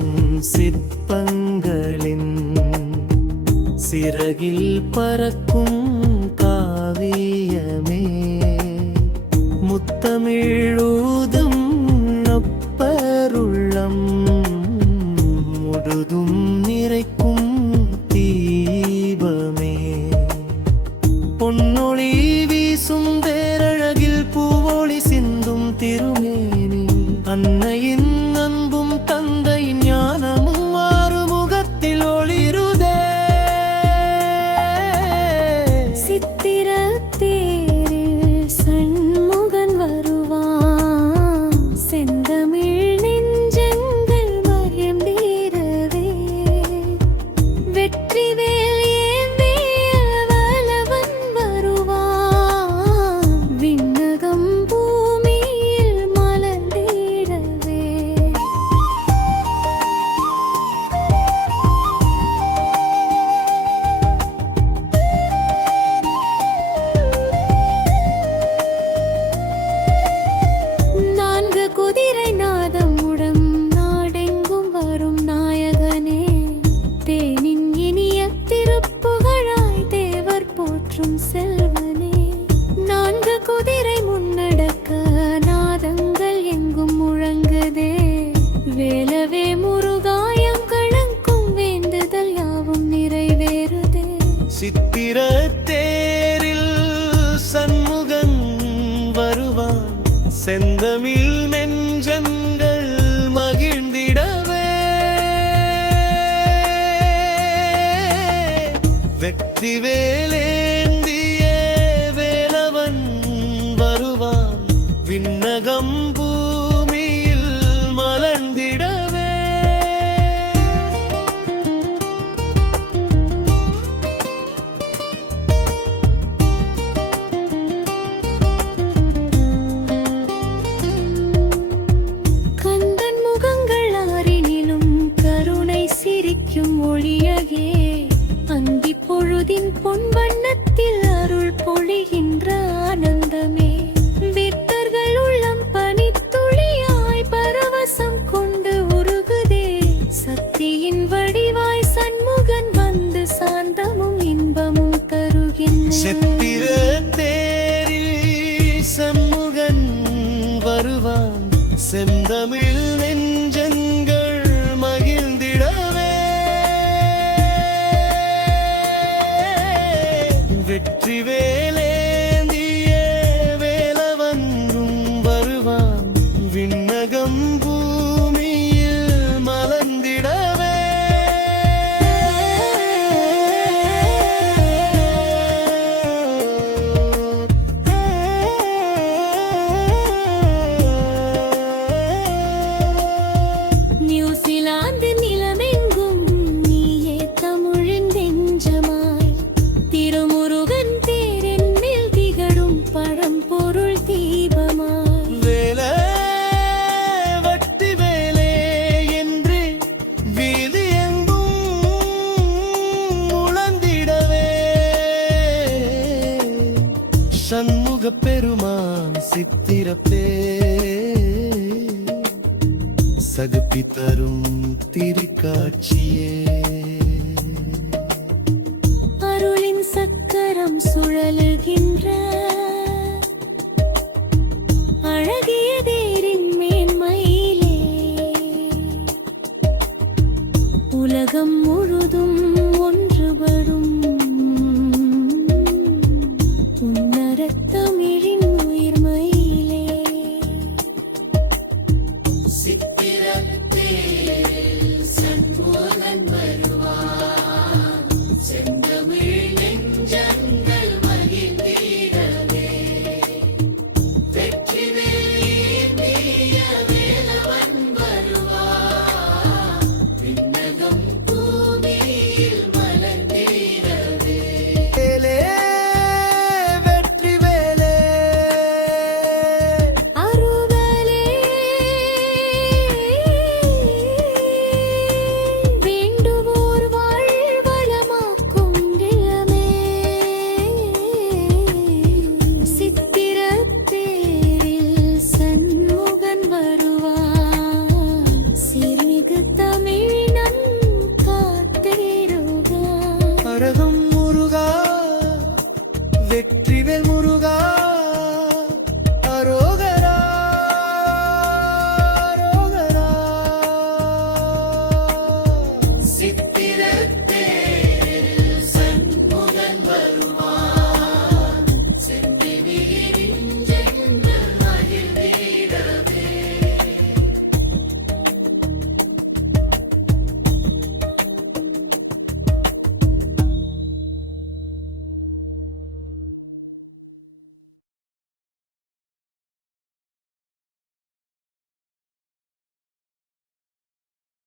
வீசும் சிற்பங்களின் சிறகில் பறக்கும் காவியமே முத்தமிழூதும் நொப்பருள்ளம் முழுதும் நிறைக்கும் தீபமே பொன்னொளி வீசும் பேரழகில் பூவொளி சிந்தும் திருமேனி அன்னையின் அன்பும் தந்தையின் ஞானமும் மாறுமுகத்தில் ஒளிருதே சித்திரத் தேரில் சண்முகன் வருவான் செந்தமிழ் நெஞ்சங்கள் மகிழ்ந்திடவே வெற்றிவேல் ஏந்திய வலவன் வருவான் விண்ணகம் பூமியில் மலர்ந்திடவே நான்கு குதிரை நாதமுடன் நாடெங்கும் வரும் நாயகனே தேனின் இனிய திருப்புகழாய் தேவர் போற்றும் செல்வனே நான்கு குதிரை முன்னடக்க நாதங்கள் எங்கும் முழங்குதே வேலவே முருகாயம் கணக்கும் வேண்டுதல் யாவும் நிறைவேறுதே சித்திரத் தேரில் சண்முகன் வருவான் செந்தமிழ் நெஞ்சங்கள் மகிழ்ந்திடவே வெற்றிவேலேந்திய வேலவன் வருவான் விண்ணகம் பூமியில் மலர்ந்திடவே கந்தன் முகங்கள் ஆறினிலும் கருணை சிரிக்கும் ஒளியகே அந்தி பொழுதின் பொன் வண்ணத்தில் அருள் பொழிகின்ற ஆனந்தமே வித்தர்கள் உள்ளம் பனித்துளியாய் பரவசம் கொண்டு உருகுதே சக்தியின் வடிவாய் சண்முகன் வந்து சாந்தமும் இன்பமும் தருகின்ற சித்திரத் தேரில் சண்முகன் வருவான் செந்தமிழ் நெஞ்சங்கள் மகிழ்ந்திடவே வெற்றிவேலேந்திய வேலவன்றும் வருவான் விண்ணகம் பூமியில் மலர்ந்திடவே நியூசிலாந்து நிலமெங்கும் நீயே தமிழின் நெஞ்சமாய் திருமுருகன் தேரின் மேல் திகழும் பழம்பொருள் தீபமாய் வேல வட்டி வேலே என்று வீதி எங்கும் முழந்திடவே சண்முக பெருமான் சித்திரப்பே சகுப்பி தரும் திரிக்காட்சியே அருளின் சக்கரம் சுழலுகின்ற அழகிய தேரின் மேன்மையிலே உலகம் முழுதும் ஒன்றுபடும்